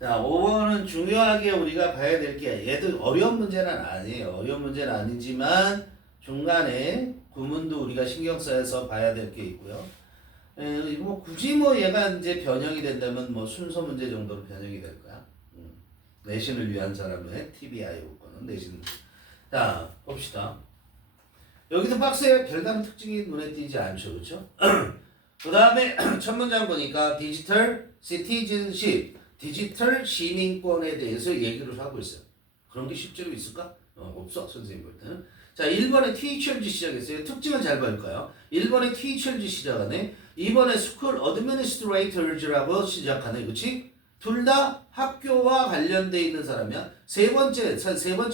자, 5번은 중요하게 우리가 봐야 될 게 얘도 어려운 문제는 아니에요. 어려운 문제는 아니지만 중간에 구문도 우리가 신경 써서 봐야 될 게 있고요. 뭐 굳이 뭐 얘가 이제 변형이 된다면 뭐 순서 문제 정도로 변형이 될 거야. 내신을 위한 사람의 TBI 요거는 내신. 자, 봅시다. 여기도 박스에 별다른 특징이 눈에 띄지 않죠, 그렇죠? 그 다음에 첫 문장 보니까 디지털 시티즌십, 디지털 시민권에 대해서 얘기를 하고 있어요. 그런 게 실제로 있을까? 없어, 선생님 볼 때는. 자, 1번에 teacher즈 시작했어요. 특징은 잘 볼까요? 1번에 teacher즈 시작하네. 2번에 school administrators라고 시작하네. 그치? 둘 다 학교와 관련돼 있는 사람이야. 세 번째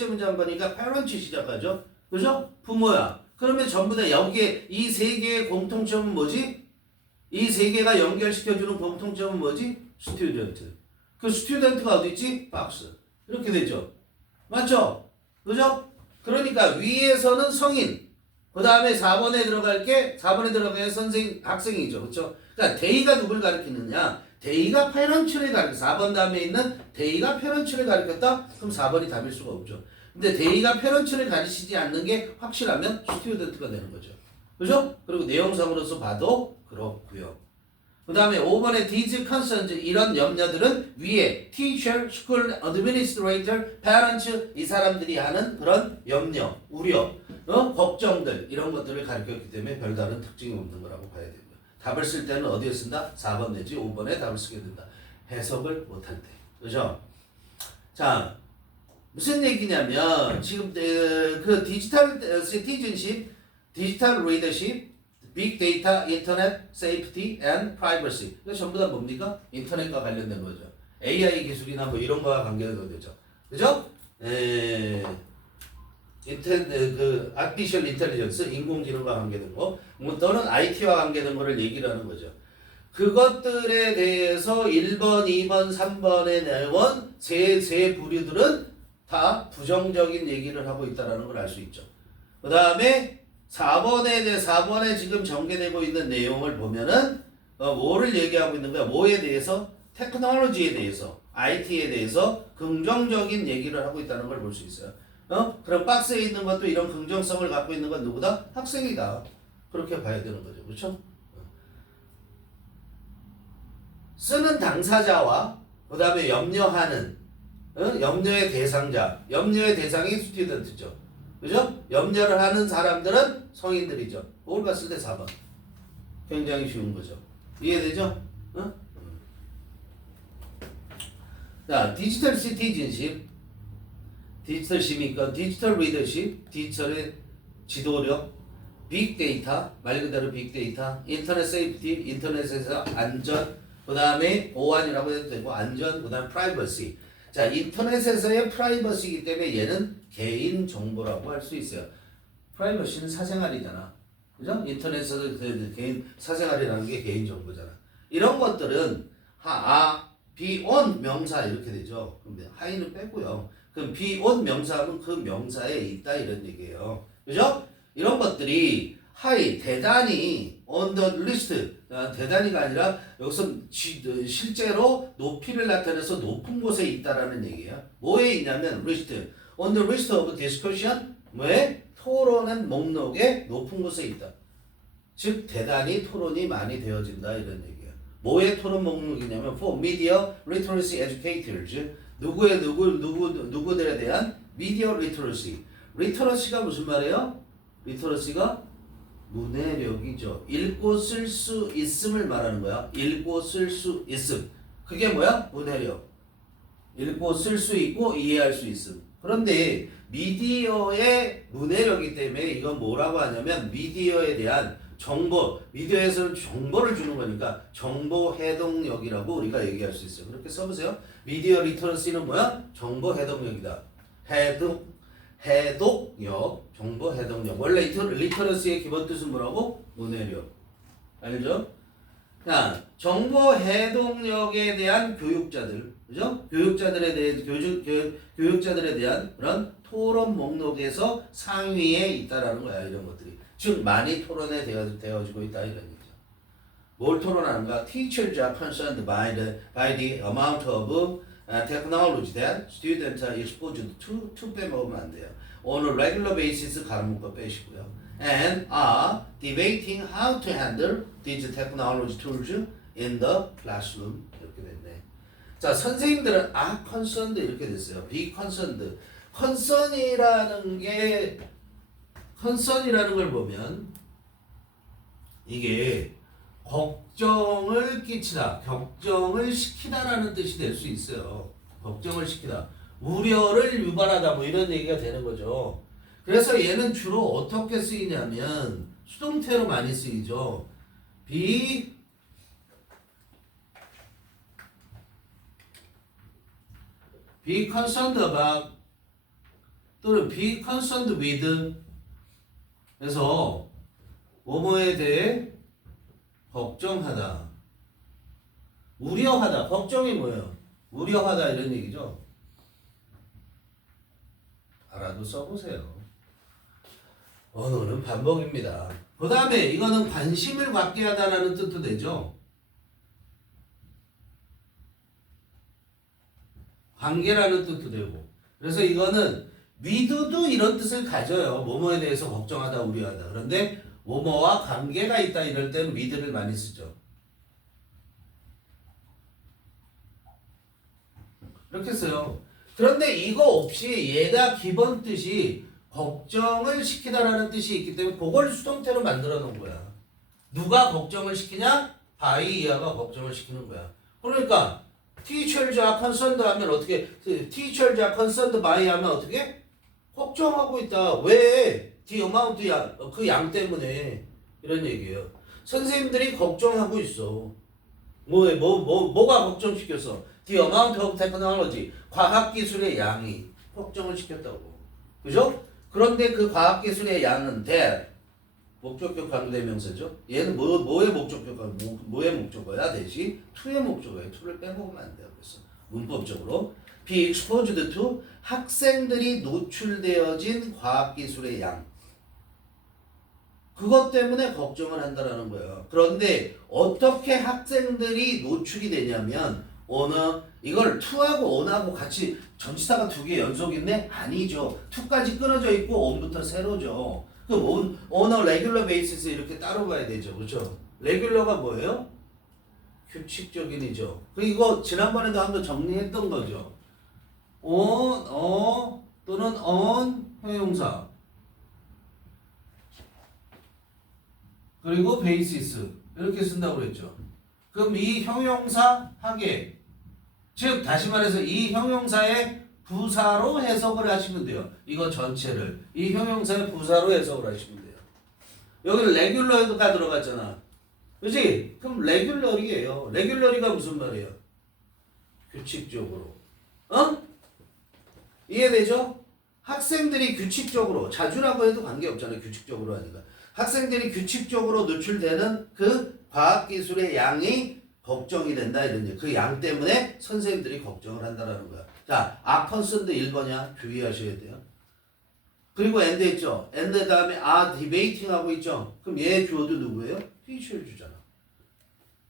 문장 보니까 parents 시작하죠. 그죠? 부모야. 그러면 전부 다 여기에 이 세 개의 공통점은 뭐지? 이 세 개가 연결시켜주는 공통점은 뭐지? 스튜던트. 그 스튜던트가 어디 있지? 박스. 이렇게 되죠. 맞죠? 그죠? 그러니까 위에서는 성인. 그 다음에 4번에 들어가면 선생님, 학생이죠. 그렇죠? 그러니까 데이가 누굴 가리키느냐? 데이가 페런츠를 가리켜. 4번 다음에 있는 데이가 페런츠를 가리켰다? 그럼 4번이 답일 수가 없죠. 근데 데이가 페런츠를 가리키지 않는 게 확실하면 스튜던트가 되는 거죠. 그죠? 그리고 내용상으로서 봐도 그렇고요. 그 다음에 5번에 these concerns 이런 염려들은 위에 teacher, school administrator, parents 이 사람들이 하는 그런 염려, 우려, 걱정들 이런 것들을 가리켰기 때문에 별다른 특징이 없는 거라고 봐야 됩니다. 답을 쓸 때는 어디에 쓴다? 4번 내지 5번에 답을 쓰게 된다. 해석을 못할 때. 그죠? 자, 무슨 얘기냐면 지금 그 디지털 시티즌십, 디지털 리더십, 빅데이터, 인터넷, 세이프티, 앤 프라이버시. 이거 전부 다 뭡니까? 인터넷과 관련된 거죠. AI 기술이나 뭐 이런 거와 관계된 거죠. 그죠? 아티피셜 인텔리전스, 인공지능과 관계된 거, 뭐 또는 IT와 관계된 거를 얘기를 하는 거죠. 그것들에 대해서 1번, 2번, 3번의 내원 세 부류들은 다 부정적인 얘기를 하고 있다는 걸 알 수 있죠. 그 다음에 4번에 지금 전개되고 있는 내용을 보면은 뭐를 얘기하고 있는 거야? 뭐에 대해서? 테크놀로지에 대해서, IT에 대해서 긍정적인 얘기를 하고 있다는 걸 볼 수 있어요. 그럼 박스에 있는 것도 이런 긍정성을 갖고 있는 건 누구다? 학생이다. 그렇게 봐야 되는 거죠. 그렇죠? 쓰는 당사자와 그 다음에 염려하는 염려의 대상자, 염려의 대상이 스튜던트죠. 그죠? 염려를 하는 사람들은 성인들이죠. 그걸 봤을 때 4번. 굉장히 쉬운 거죠. 이해되죠? 자, 디지털 시티즌십, 디지털 시민권, 디지털 리더십, 디지털의 지도력, 빅데이터, 말 그대로 빅데이터, 인터넷 세이프티, 인터넷에서 안전, 그 다음에 보안이라고 해도 되고, 안전, 그 다음에 프라이버시. 자, 인터넷에서의 프라이버시이기 때문에 얘는 개인 정보라고 할 수 있어요. 프라이버시는 사생활이잖아. 그죠? 인터넷에서 개인, 사생활이라는 게 개인 정보잖아. 이런 것들은 비온 명사 이렇게 되죠. 근데 하이는 빼고요. 그럼 비온 명사는 그 명사에 있다 이런 얘기예요. 그죠? 이런 것들이 하이 대단히 on the list 대단히가 아니라 여기서 실제로 높이를 나타내서 높은 곳에 있다라는 얘기예요. 뭐에 있냐면 list on the list of discussion 뭐에 토론은 목록에 높은 곳에 있다. 즉 대단히 토론이 많이 되어진다 이런 얘기예요. 뭐의 토론 목록이냐면 for media literacy educators 누구들에 대한 media literacy. literacy가 무슨 말이에요? literacy가 문해력이죠. 읽고 쓸 수 있음을 말하는 거야. 읽고 쓸 수 있음. 그게 뭐야? 문해력. 읽고 쓸 수 있고 이해할 수 있음. 그런데 미디어의 문해력이기 때문에 이건 뭐라고 하냐면 미디어에 대한 정보, 미디어에서는 정보를 주는 거니까 정보 해동력이라고 우리가 얘기할 수 있어요. 그렇게 써보세요. 미디어 리터러시는 뭐야? 정보 해동력이다. 해독력, 정보 해독력. 원래 리터러시의 기본 뜻은 뭐라고? 문해력. 알죠? 자, 정보 해독력에 대한 교육자들, 그죠? 교육자들에 대한 그런 토론 목록에서 상위에 있다라는 거야, 이런 것들이. 즉, 많이 토론에 되어지고 있다, 이런 얘기죠. 뭘 토론하는가? Teachers are concerned by the amount of technology that students are exposed to 빼먹으면 안 돼요. On a regular basis 가로 묶어 빼시고요. And are debating how to handle these technology tools in the classroom. 이렇게 됐네. 자, 선생님들은 are concerned 이렇게 됐어요. be concerned. concern이라는 걸 보면 이게 걱정을 끼치다, 걱정을 시키다라는 뜻이 될 수 있어요. 걱정을 시키다, 우려를 유발하다 뭐 이런 얘기가 되는 거죠. 그래서 얘는 주로 어떻게 쓰이냐면 수동태로 많이 쓰이죠. be concerned about 또는 be concerned with 그래서 뭐뭐에 대해 걱정하다, 우려하다. 걱정이 뭐예요? 우려하다 이런 얘기죠. 알아도 써보세요. 언어는 반복입니다. 그 다음에 이거는 관심을 갖게 하다라는 뜻도 되죠. 관계라는 뜻도 되고. 그래서 이거는 with도 이런 뜻을 가져요. 뭐뭐에 대해서 걱정하다, 우려하다. 그런데 뭐뭐와 관계가 있다 이럴 때는 with를 많이 쓰죠. 이렇게 써요. 그런데 이거 없이 얘가 기본 뜻이 걱정을 시키다라는 뜻이 있기 때문에 그걸 수동태로 만들어 놓은 거야. 누가 걱정을 시키냐? by 이하가 걱정을 시키는 거야. 그러니까 teachers are concerned 하면 어떻게 teachers are concerned by 하면 어떻게? 걱정하고 있다. 왜? the amount야. 그 양 때문에 이런 얘기예요. 선생님들이 걱정하고 있어. 뭐가 걱정시켰어? The amount of technology. 과학기술의 양이 걱정을 시켰다고. 그죠? 그런데 그 과학기술의 양은 that. 목적격 관계대명사죠. 얘는 뭐의 목적어야 대신 to의 목적어예요. to를 빼먹으면 안 돼요. 그래서 문법적으로 be exposed to 학생들이 노출되어진 과학기술의 양. 그것 때문에 걱정을 한다라는 거예요. 그런데 어떻게 학생들이 노출이 되냐면 이걸 to하고 on하고 같이 전치사가 두 개 연속 있네? 아니죠. to까지 끊어져 있고 on부터 세로죠. 그럼 on a regular basis 이렇게 따로 봐야 되죠. 그렇죠? regular가 뭐예요? 규칙적인이죠. 이거 지난번에도 한번 정리했던 거죠. 또는 on 형용사 그리고 basis 이렇게 쓴다고 그랬죠. 그럼 이 형용사 하게 즉 다시 말해서 이 형용사의 부사로 해석을 하시면 돼요. 이거 전체를 이 형용사의 부사로 해석을 하시면 돼요. 여기는 레귤러가 들어갔잖아. 그치? 그럼 레귤러리예요. 레귤러리가 무슨 말이에요? 규칙적으로. 이해되죠? 학생들이 규칙적으로 자주라고 해도 관계없잖아요. 규칙적으로 하니까. 학생들이 규칙적으로 노출되는 그 과학기술의 양이 걱정이 된다 이런 얘기. 그 양 때문에 선생님들이 걱정을 한다라는 거야. 자, are concerned 1번이야. 주의하셔야 돼요. 그리고 and 있죠. and 다음에 are debating 하고 있죠. 그럼 얘 주어도 누구예요? teacher 주잖아.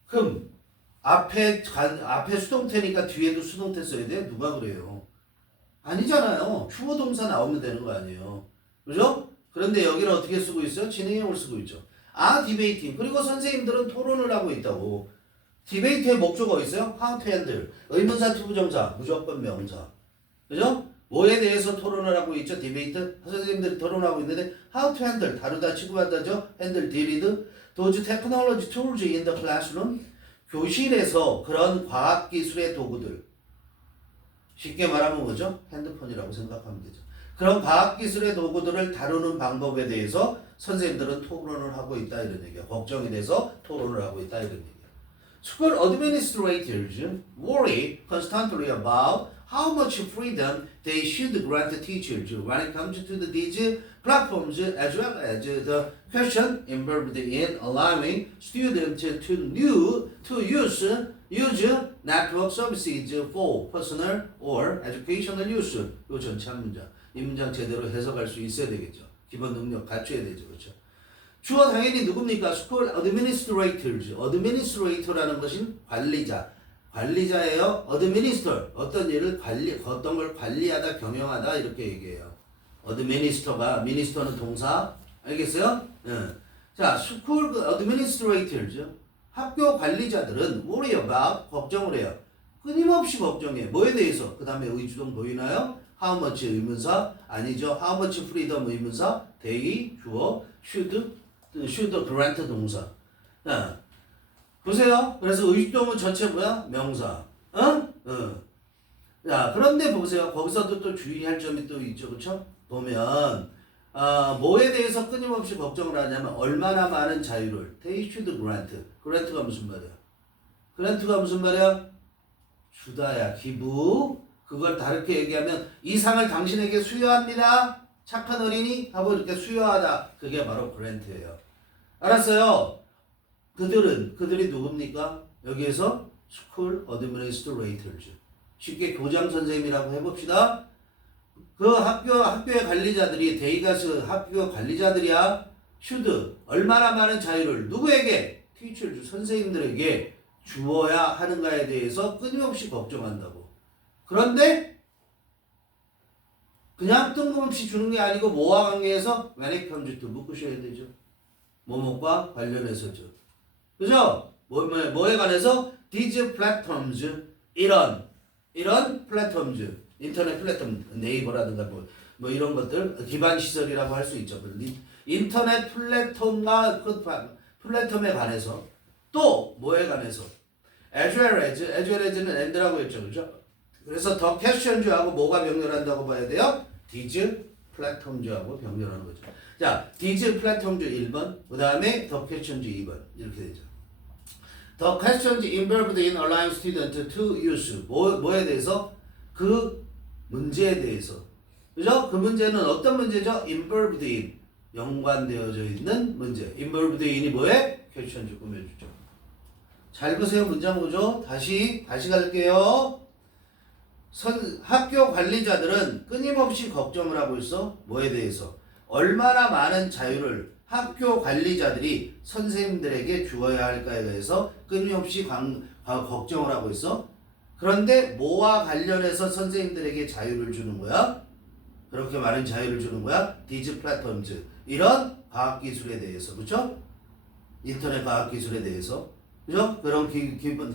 그럼 앞에 수동태니까 뒤에도 수동태 써야 돼요? 누가 그래요? 아니잖아요. 주어 동사 나오면 되는 거 아니에요. 그죠? 그런데 여기는 어떻게 쓰고 있어요? 진행형을 쓰고 있죠. are debating. 그리고 선생님들은 토론을 하고 있다고. 디베이트의 목적어 있어요? how to handle. 의문사, 투부정사, 무조건 명사. 그죠? 뭐에 대해서 토론을 하고 있죠? 디베이트. 선생님들이 토론하고 있는데 how to handle. 다루다, 취급한다죠? handle, deal with. those technology tools in the classroom. 교실에서 그런 과학기술의 도구들. 쉽게 말하면 뭐죠? 핸드폰이라고 생각하면 되죠. 그런 과학기술의 도구들을 다루는 방법에 대해서 선생님들은 토론을 하고 있다 이런 얘기야. 걱정이 돼서 토론을 하고 있다 이런 얘기야. School administrators worry constantly about how much freedom they should grant teachers when it comes to these platforms, as well as the question involved in allowing students to use network services for personal or educational use. 이 전체 한 문장. 이 문장 제대로 해석할 수 있어야 되겠죠. 기본 능력 갖춰야 되죠. 그렇죠? 주어 당연히 누굽니까? School administrators. administrator라는 것은 관리자. 관리자예요. administer 어떤 일을 어떤 걸 관리하다 경영하다 이렇게 얘기해요. administer가 minister는 동사 알겠어요? 자, school administrators 학교 관리자들은 worry about 걱정을 해요. 끊임없이 걱정해. 뭐에 대해서? 그 다음에 의주동 보이나요? how much 의문사 아니죠. how much freedom 의문사 they 주어 should grant 동사. 자, 보세요. 그래서 의주동은 전체 뭐야? 명사. 자, 그런데 보세요. 거기서도 또 주의할 점이 또 있죠. 그쵸? 보면 뭐에 대해서 끊임없이 걱정을 하냐면 얼마나 많은 자유를 they should grant. grant가 무슨 말이야? grant가 무슨 말이야? 주다야. 기부. 그걸 다르게 얘기하면 이 상을 당신에게 수여합니다. 착한 어린이 하고 이렇게 수여하다. 그게 바로 grant예요. 알았어요? 그들이 누굽니까? 여기에서 school administrators. 쉽게 교장 선생님이라고 해봅시다. 그 학교의 관리자들이 데이가스 학교 관리자들이야. should 얼마나 많은 자유를 누구에게? teachers 선생님들에게 주어야 하는가에 대해서 끊임없이 걱정한다고. 그런데 그냥 뜬금없이 주는 게 아니고 뭐와 관계해서 when it comes to 묶으셔야 되죠. 뭐뭐과 관련해서죠. 그죠? 뭐에 관해서 these platforms 이런 플랫폼즈 인터넷 플랫폼 네이버라든가 뭐 이런 것들 기반 시설이라고 할 수 있죠. 인터넷 플랫폼과 그 플랫폼에 관해서 또 뭐에 관해서 as well as는 and라고 했죠. 그죠? 그래서 더 퀘스천즈하고 뭐가 병렬한다고 봐야 돼요? these 플랫폼즈하고 병렬하는 거죠. 자, these 플랫폼즈 1번, 그 다음에 더 퀘스천즈 2번 이렇게 되죠. The questions involved in allowing students to use 뭐에 대해서? 그 문제에 대해서. 그죠? 그 문제는 어떤 문제죠? involved in 연관되어져 있는 문제. involved in이 뭐에? questions 꾸며주죠. 잘 보세요. 문장 보죠. 다시 갈게요. 학교 관리자들은 끊임없이 걱정을 하고 있어. 뭐에 대해서? 얼마나 많은 자유를 학교 관리자들이 선생님들에게 주어야 할까에 대해서 끊임없이 걱정을 하고 있어. 그런데 뭐와 관련해서 선생님들에게 자유를 주는 거야? 그렇게 많은 자유를 주는 거야? these platforms 이런 과학기술에 대해서. 그렇죠? 인터넷 과학기술에 대해서. 그죠? 그런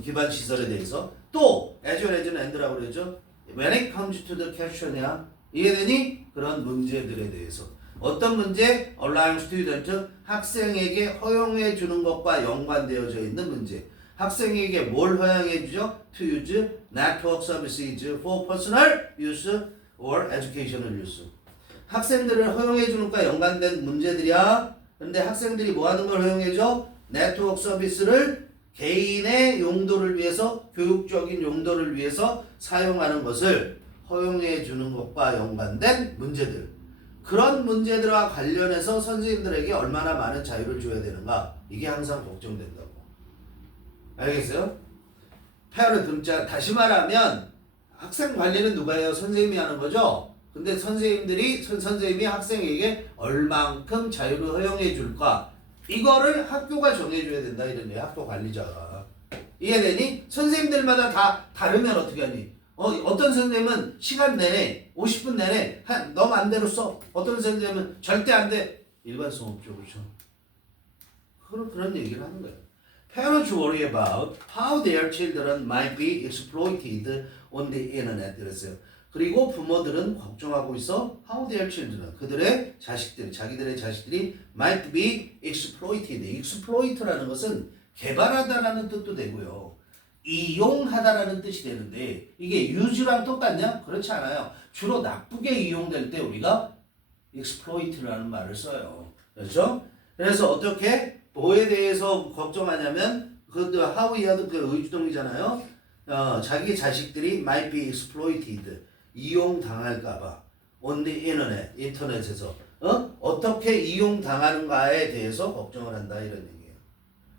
기반 시설에 대해서. 또 as well as는 and라고 그러죠. when it comes to the question이야. 이해되니? 그런 문제들에 대해서. 어떤 문제? allowing student 학생에게 허용해 주는 것과 연관되어져 있는 문제. 학생에게 뭘 허용해 주죠? to use network services for personal use or educational use. 학생들을 허용해 주는 것과 연관된 문제들이야. 근데 학생들이 뭐 하는 걸 허용해 줘? 네트워크 서비스를 개인의 용도를 위해서 교육적인 용도를 위해서 사용하는 것을 허용해 주는 것과 연관된 문제들. 그런 문제들과 관련해서 선생님들에게 얼마나 많은 자유를 줘야 되는가? 이게 항상 걱정된다고. 알겠어요? 페어를 등자 다시 말하면 학생 관리는 누가 해요? 선생님이 하는 거죠? 근데 선생님이 학생에게 얼만큼 자유를 허용해 줄까? 이거를 학교가 정해줘야 된다 이런 거예요. 학교 관리자가. 이해되니? 선생님들마다 다 다르면 어떻게 하니? 어떤 선생님은 시간 내내 50분 내내 너 맘대로 써. 어떤 선생님은 절대 안 돼. 일관성 없죠. 그렇죠? 그런 얘기를 하는 거예요. Parents worry about how their children might be exploited on the internet. 그랬어요. 그리고 부모들은 걱정하고 있어. How their children. 자기들의 자식들이 might be exploited. exploit라는 것은 개발하다라는 뜻도 되고요. 이용하다라는 뜻이 되는데 이게 use랑 똑같냐? 그렇지 않아요. 주로 나쁘게 이용될 때 우리가 exploit라는 말을 써요. 그렇죠? 그래서 어떻게 뭐에 대해서 걱정하냐면 how이야도 그 의주동이잖아요. 자기 자식들이 might be exploited 이용당할까봐 on the internet 인터넷에서 어떻게 이용당하는가에 대해서 걱정을 한다 이런 얘기예요.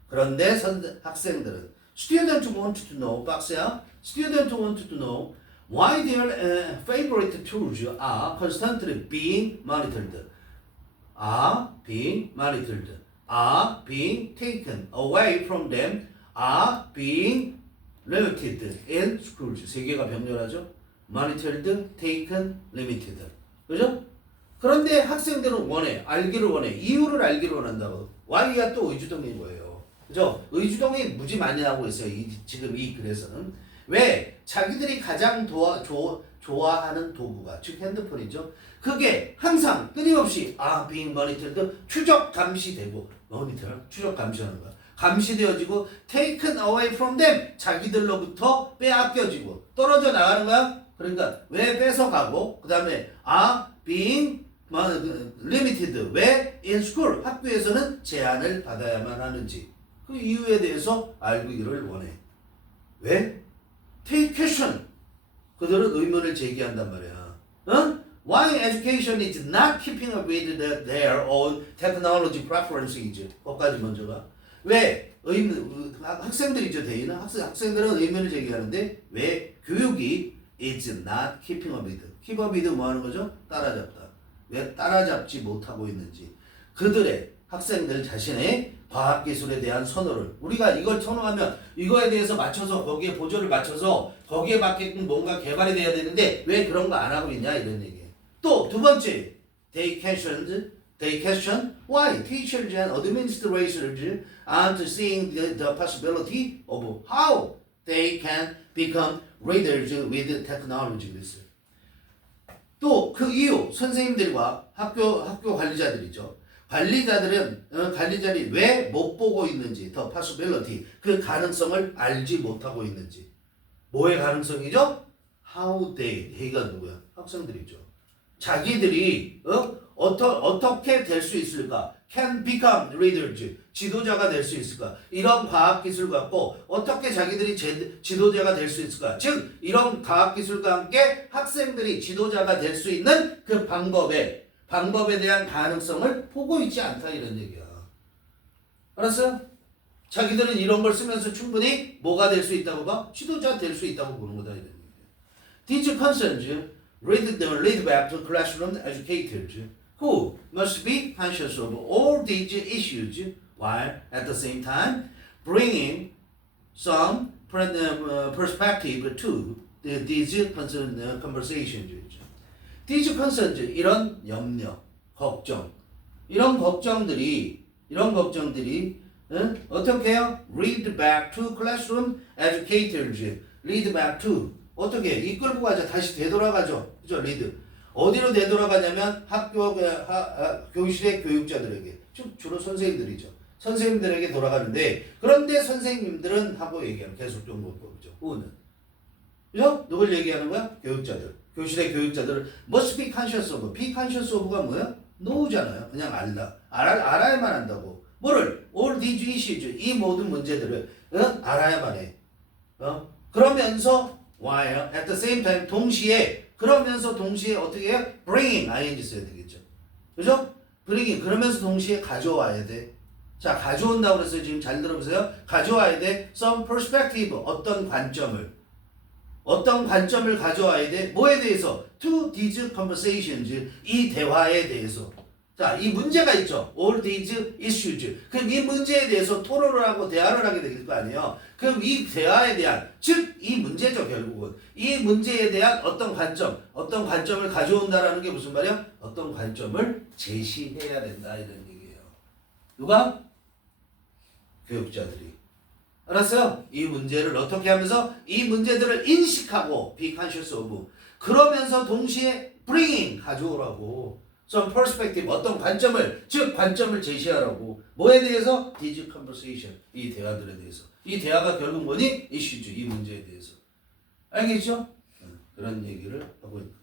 그런데 학생들은 students want to know 박스야. students want to know why their favorite tools are constantly being monitored. are being taken away from them, are being limited in schools. 세 개가 병렬하죠. monitored, taken, limited. 그죠? 그런데 학생들은 원해. 알기를 원해. 이유를 알기를 원한다고. Y가 또 의주동인 거예요. 그죠? 의주동이 무지 많이 나오고 있어요. 지금 이 글에서는. 왜? 자기들이 가장 좋아하는 도구가, 즉 핸드폰이죠. 그게 항상 끊임없이 being monitored, 추적 감시되고, monitor, 추적 감시하는 거야. 감시되어지고 taken away from them, 자기들로부터 빼앗겨지고 떨어져 나가는 거야. 그러니까 왜 뺏어가고, 그 다음에 being limited, 왜 in school, 학교에서는 제한을 받아야만 하는지 그 이유에 대해서 알기를 원해. 왜? take question, 그들은 의문을 제기한단 말이야. Why education is not keeping up with their own technology preferences? 거기까지 먼저 가. 왜? 학생들이죠, 대인은. 학생들은 의문을 제기하는데 왜 교육이 is not keeping up with. keep up with 뭐 하는 거죠? 따라잡다. 왜 따라잡지 못하고 있는지. 그들의 학생들 자신의 과학기술에 대한 선호를, 우리가 이걸 선호하면 이거에 대해서 맞춰서 거기에 보조를 맞춰서 거기에 맞게끔 뭔가 개발이 돼야 되는데 왜 그런 거 안 하고 있냐 이런 얘기예요. 또 두 번째, they question why teachers and administrators aren't seeing the possibility of how they can become readers with technology. 또 그 이유, 선생님들과 학교 관리자들이죠. 관리자들이 왜 못 보고 있는지, the possibility, 그 가능성을 알지 못하고 있는지. 뭐의 가능성이죠? How they가 누구야? 학생들이죠. 자기들이 어떻게 될 수 있을까? Can become readers, 지도자가 될 수 있을까? 이런 과학기술 갖고 어떻게 자기들이 지도자가 될 수 있을까? 즉 이런 과학기술과 함께 학생들이 지도자가 될 수 있는 그 방법에 대한 가능성을 보고 있지 않다 이런 얘기야. 알았어요? 자기들은 이런 걸 쓰면서 충분히 뭐가 될 수 있다고 봐? 지도자 될 수 있다고 보는 거다 이런 얘기야. These concerns lead back to classroom educators who must be conscious of all these issues while at the same time bringing some perspective to these conversations. These concerns, 이런 염려, 걱정, 이런 걱정들이 어떻게 해요? Lead back to classroom educators. Lead back to 어떻게 이끌고 가죠? 다시 되돌아가죠. 그죠? 리드. 어디로 되돌아가냐면 교실의 교육자들에게, 주로 선생님들이죠. 선생님들에게 돌아가는데, 그런데 선생님들은 하고 얘기하는 계속 정보법이죠. 후는. 그죠? 누굴 얘기하는 거야? 교육자들. 교실의 교육자들은 must be conscious of. be conscious of가 뭐야? know잖아요. 그냥 알아야만 한다고. 뭐를? all these issues. 이 모든 문제들을 알아야만 해. 그러면서 while at the same time, 동시에 어떻게 해요? bringing, ing 써야 되겠죠. 그죠? bringing, 그러면서 동시에 가져와야 돼. 자, 가져온다고 그랬어요. 지금 잘 들어보세요. 가져와야 돼. some perspective, 어떤 관점을 가져와야 돼. 뭐에 대해서? to these conversations, 이 대화에 대해서. 자, 이 문제가 있죠. all these issues. 그럼 이 문제에 대해서 토론을 하고 대화를 하게 될 거 아니에요. 그럼 이 대화에 대한, 즉 이 문제죠 결국은. 이 문제에 대한 어떤 관점을 가져온다라는 게 무슨 말이야? 어떤 관점을 제시해야 된다 이런 얘기예요. 누가? 교육자들이. 알았어요? 이 문제를 어떻게 하면서 이 문제들을 인식하고 be conscious of. 그러면서 동시에 bringing, 가져오라고. some perspective, 어떤 관점을 제시하라고. 뭐에 대해서? These conversation, 이 대화들에 대해서. 이 대화가 결국 뭐니? issues, 이 문제에 대해서. 알겠죠? 그런 얘기를 하고 있다.